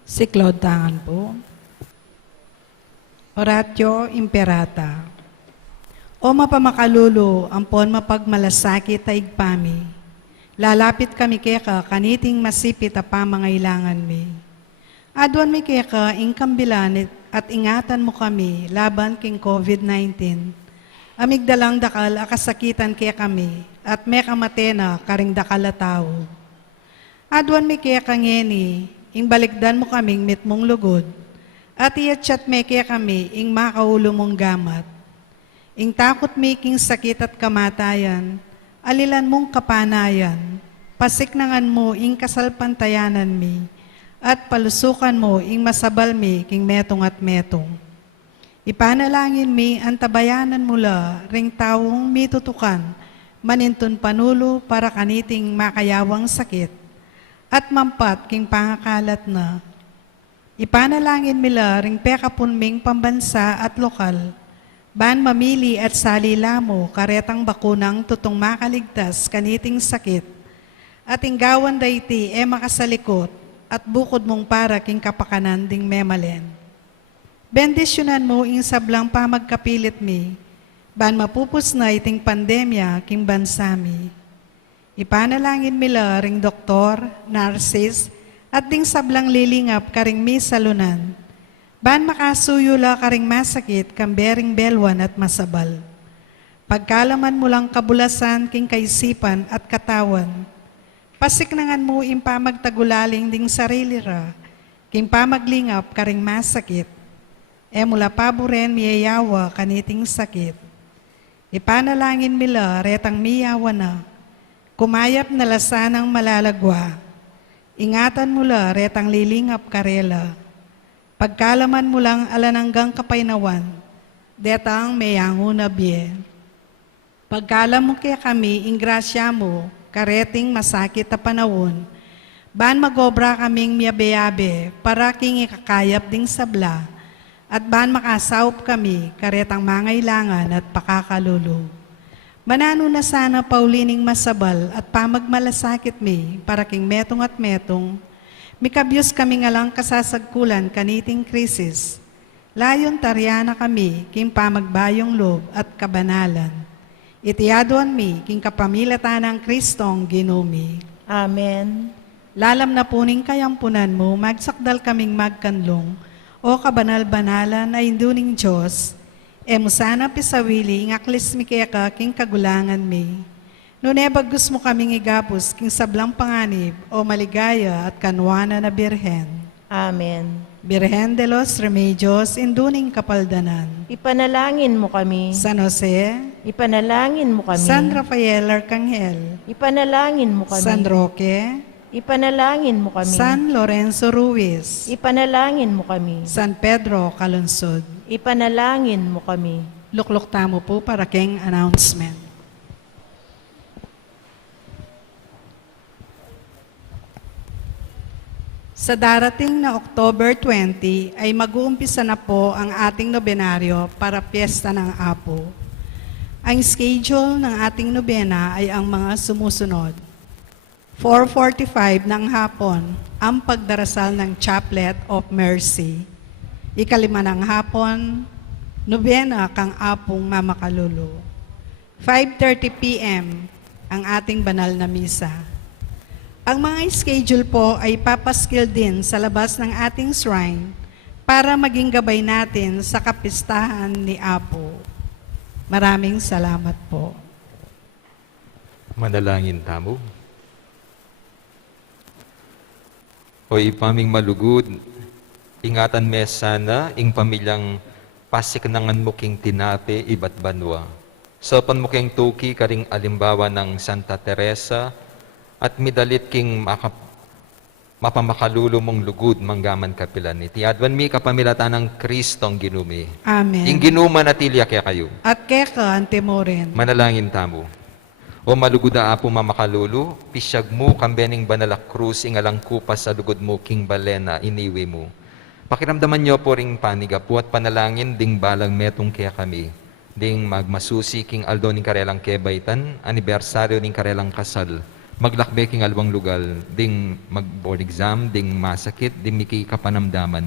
Siklod tangan po. Oratio Imperata. O mapamakalulo, ampon mapagmalasakit taigpami. Lalapit kami keka, kaniting masipit a pamangailangan mi. Adwan mi keka, ingkambilan at ingatan mo kami laban king COVID-19. Amigdalang dakal akasakitan kaya kami at may kamatena karing dakal a tao. Adwan mi kaya ngeni, ing balikdan mo kaming mitmong lugod, at iyatsyat me kaya kami, ing makaulo mong gamat. Ing takot mi king sakit at kamatayan, alilan mong kapanayan, pasiknangan mo ing kasalpantayanan mi, at palusukan mo ing masabal mi king metong at metong. Ipanalangin mi ang tabayanan mula, ring taong mitutukan, manintun panulo para kaniting makayawang sakit, at mampat king pangakalat na. Ipanalangin mila ring pekapunming pambansa at lokal, ban mamili at salila mo karetang bakunang tutong makaligtas kaniting sakit, at inggawan dayti makasalikot, at bukod mong para king kapakanan ding memalen. Bendisyonan mo ing sablang pamagkapilit mi, ban mapupus na iting pandemya king bansami. Ipanalangin mila ring doktor, nurses, at ding sablang lilingap karing mi salunan. Ban makasuyula karing masakit kambering belwan at masabal. Pagkalaman mo lang kabulasan king kaisipan at katawan, pasiknangan mo ing pamagtagulaling ding sarili ra, king pamaglingap karing masakit, mula paboren miyayawa kaniting sakit. Ipanalangin mila retang miyawa na, kumayap na lasanang malalagwa, ingatan mula retang lilingap karela, pagkalaman mo lang alananggang kapainawan, detang mayango na biye. Pagkalam mo kaya kami, ingrasya mo, kareting masakit na panahon, ban magobra kaming miyabe-yabe, para king ikakayap ding sabla, at ban makasaup kami, karetang mangailangan at pakakalulo. Manano na sana paulining masabal at pamagmalasakit mi, para king metong at metong, mikabyos kami nga lang kasasagkulan kaniting krisis. Layon taryana kami, king pamagbayong lob at kabanalan. Itiyaduan mi, king kapamilatan ng Kristong ginumi. Amen. Lalam na puning kayampunan mo, magsakdal kaming magkanlong, o kabanal-banalan na induning Diyos, musana pisawili, ngaklis mi kaya ka, king kagulangan mi. Nunebag gusto mo kaming igapos, king sablang panganib, o maligaya at kanwana na birhen. Amen. Birhen de los Remedios, induning kapaldanan. Ipanalangin mo kami. San Jose, Ipanalangin mo kami. San Rafael Arcangel, Ipanalangin mo kami. San Roque, Ipanalangin mo kami. San Lorenzo Ruiz, Ipanalangin mo kami. San Pedro Calungsod. Ipanalangin mo kami. Lukluk tamo po para king announcement. Sa darating na October 20 ay mag-uumpisa na po ang ating nobenaryo para Piyesta ng Apo. Ang schedule ng ating nobena ay ang mga sumusunod. 4:45 ng hapon, ang pagdarasal ng Chaplet of Mercy. 5:00 ng hapon, nobena kang Apong Mamakalulu. 5:30 p.m. ang ating banal na misa. Ang mga schedule po ay papaskil din sa labas ng ating shrine para maging gabay natin sa kapistahan ni Apo. Maraming salamat po. Manalangin tamo. O ipaming malugod, ingatan me sana ing pamilyang pasiknangan mo king tinape iba't banwa. Sopan mo king tuki karing alimbawa ng Santa Teresa at midalit king mapamakalulo mong lugod manggaman kapilan iti. Adwan mi kapamilatan ng Kristong ginumi. Amen. Ing ginuma na tilya kaya kayo. At keka antimorin. Manalangin tamo. O maluguda apo mamakalulo, pisyag mo kambening banalak krus ingalang kupas sa lugod mo king balena iniwi mo. Pakiramdaman nyo po ring panigapo at panalangin ding balang metong kaya kami. Ding magmasusi king aldo ning karelang kebaitan, anibersaryo ning karelang kasal. maglakbeking alwang lugal, ding mag-board exam, ding masakit, ding miki kapanamdaman.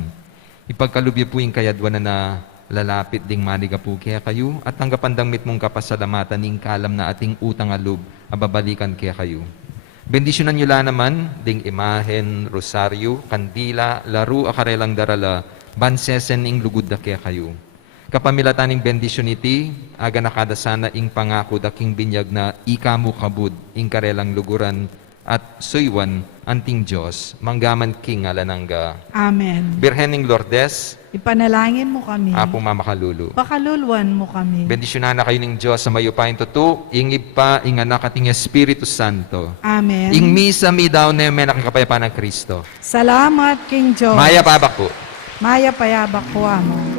Ipagkalubyo po yung kayadwan na lalapit ding maniga po kaya kayo, at tanggapandang mit mong kapasalamatan ning kalam na ating utang alub, ababalikan kaya kayo. Bendisyonan nyo la naman, ding imahen, rosaryo, kandila, laro, akarelang darala, bansesen ing lugod da kaya kayo. Kapamilatan ing bendisyon iti, aga nakadasana ing pangako daking binyag na ikamu kabud, ing karelang luguran, at suywan, anting Diyos, manggaman king alanangga. Amen. Birhening Lourdes, Ipanalangin mo kami. Apong Mamakalulu. Pakaluluan mo kami. Bendisyonan na kayo ng Diyos sa mayupain tutu, ingib pa, ing anak ating Espiritu Santo. Amen. Ing misa mi daw na may nakakapayapa ng Kristo. Salamat, King Diyos. Maya pabak po. Maya payabak ko amo.